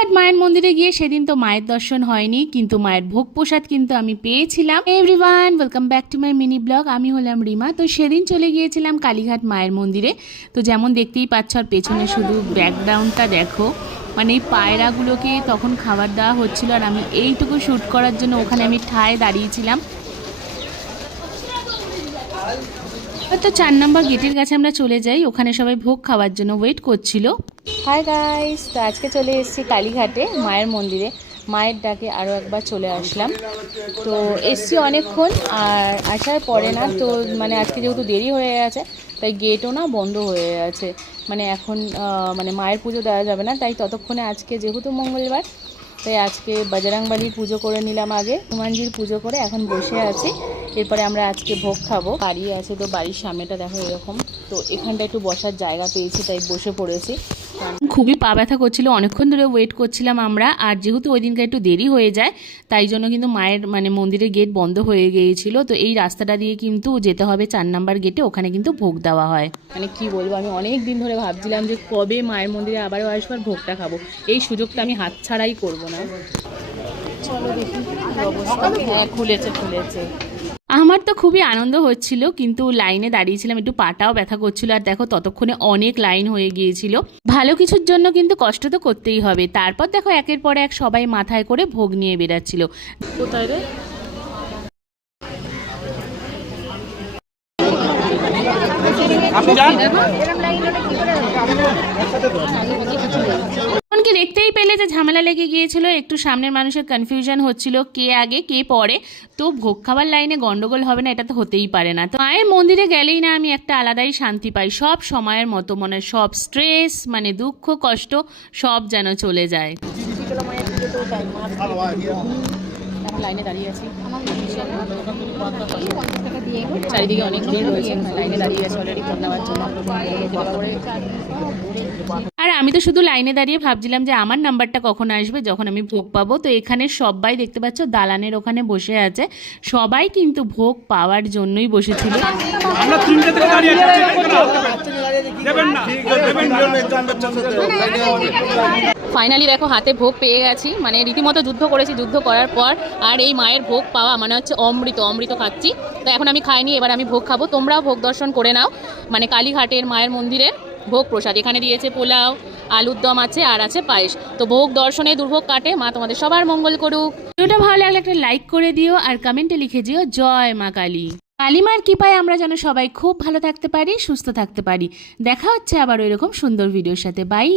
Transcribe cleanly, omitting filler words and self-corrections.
কালীঘাট মায়ের মন্দিরে গিয়ে সেদিন তো মায়ের দর্শন হয়নি, কিন্তু মায়ের ভোগ প্রসাদ কিন্তু আমি পেয়েছিলাম। Everyone, welcome back to my mini blog. আমি হলাম রিমা। তো সেদিন চলে গিয়েছিলাম কালীঘাট মায়ের মন্দিরে। তো যেমন দেখতেই পাচ্ছ, আর পেছনে শুধু ব্যাকগ্রাউন্ডটা দেখো, মানে এই পায়রাগুলোকে তখন খাবার দেওয়া হচ্ছিল, আর আমি এইটুকু শ্যুট করার জন্য ওখানে আমি ঠায় দাঁড়িয়েছিলাম। তো 4 নম্বর গেটের কাছে আমরা চলে যাই, ওখানে সবাই ভোগ খাওয়ার জন্য ওয়েট করছিল। হাই গাইস, তো আজকে চলে এসেছি কালীঘাটে মায়ের মন্দিরে। মায়ের ডাকে আরও একবার চলে আসলাম। তো এসছি অনেকক্ষণ, আর আসার পরে না তো মানে আজকে যেহেতু দেরি হয়ে গেছে, তাই গেটও না বন্ধ হয়ে আছে। মানে এখন মানে মায়ের পুজো দেওয়া যাবে না, তাই ততক্ষণে আজকে যেহেতু মঙ্গলবার, তাই আজকে বজরংবলীর পুজো করে নিলাম, আগে হনুমানজির পুজো করে এখন বসে আছি। এরপরে আমরা আজকে ভোগ খাবো। বাড়ি আছে, তো বাড়ির সামনেটা দেখো এরকম, তো এখানটা একটু বসার জায়গা পেয়েছি তাই বসে পড়েছি। খুবই পা ব্যথা করছিল, অনেকক্ষণ ধরে ওয়েট করছিলাম আমরা। আর যেহেতু ওই দিনকে একটু দেরি হয়ে যায়, তাই জন্য কিন্তু মায়ের মানে মন্দিরের গেট বন্ধ হয়ে গিয়েছিল। তো এই রাস্তাটা দিয়ে কিন্তু যেতে হবে 4 নম্বর গেটে, ওখানে কিন্তু ভোগ দেওয়া হয়। মানে কি বলবো, আমি অনেক দিন ধরে ভাবছিলাম যে কবে মায়ের মন্দিরে আবারও আসবো আর ভোগটা খাবো। এই সুযোগটা আমি হাতছাড়াই করবো না। চলো দেখি অবস্থা। হ্যাঁ, খুলেছে। আমার তো খুবই আনন্দ হচ্ছিল, কিন্তু লাইনে দাঁড়িয়েছিলাম, একটু পাটাও ব্যথা করছিল। আর দেখো ততক্ষণে অনেক লাইন হয়ে গিয়েছিল। ভালো কিছুর জন্য কিন্তু কষ্ট তো করতেই হবে। তারপর দেখো একের পর এক সবাই মাথায় করে ভোগ নিয়ে বেরাচ্ছিল। কোথায় রে? এমনকি দেখতেই পেলে যে ঝামেলা লেগে গিয়েছিল, একটু সামনের মানুষের কনফিউশন হচ্ছিল কে আগে কে পরে। তো ভোগ খাবার লাইনে গন্ডগোল হবে না, এটা তো হতেই পারে না। তো মায়ের মন্দিরে গেলেই না আমি একটা আলাদাই শান্তি পাই, সব সময়ের মতো, মানে সব স্ট্রেস, মানে দুঃখ কষ্ট সব যেন চলে যায়। লাইনে দাঁড়িয়ে আছি, চারিদিকে অনেক ভিড় রয়েছে, লাইনে দাঁড়িয়ে আছে অলরেডি ফোন নেওয়ার জন্য। আর আমি তো শুধু লাইনে দাঁড়িয়ে ভাবছিলাম যে আমার নাম্বারটা কখন আসবে, যখন আমি ভোগ পাবো। তো এখানে সবাই দেখতে পাচ্ছ দালানের ওখানে বসে আছে, সবাই কিন্তু ভোগ পাওয়ার জন্যই বসেছিল। ফাইনালি দেখো হাতে ভোগ পেয়ে গেছি, মানে রীতিমতো যুদ্ধ করেছি, যুদ্ধ করার পর আর এই মায়ের ভোগ পাওয়া মানে হচ্ছে অমৃত খাচ্ছি। তো এখন আমি খাইনি, এবার আমি ভোগ খাবো। তোমরাও ভোগ দর্শন করে নাও, মানে কালীঘাটের মায়ের মন্দিরে ভোগ প্রসাদ এখানে দিয়েছে, পোলাও, আলুর দম আছে, আর আছে পায়েস। তো ভোগ দর্শনে দুর্ভোগ কাটে, মা তোমাদের সবার মঙ্গল করুক। ভিডিওটা ভালো লাগলে একটা লাইক করে দিও, আর কমেন্টে লিখে দিও জয় মা কালী। কালীমার কৃপায় আমরা যেন সবাই খুব ভালো থাকতে পারি, সুস্থ থাকতে পারি। দেখা হচ্ছে আবার এরকম সুন্দর ভিডিওর সাথে। বাই।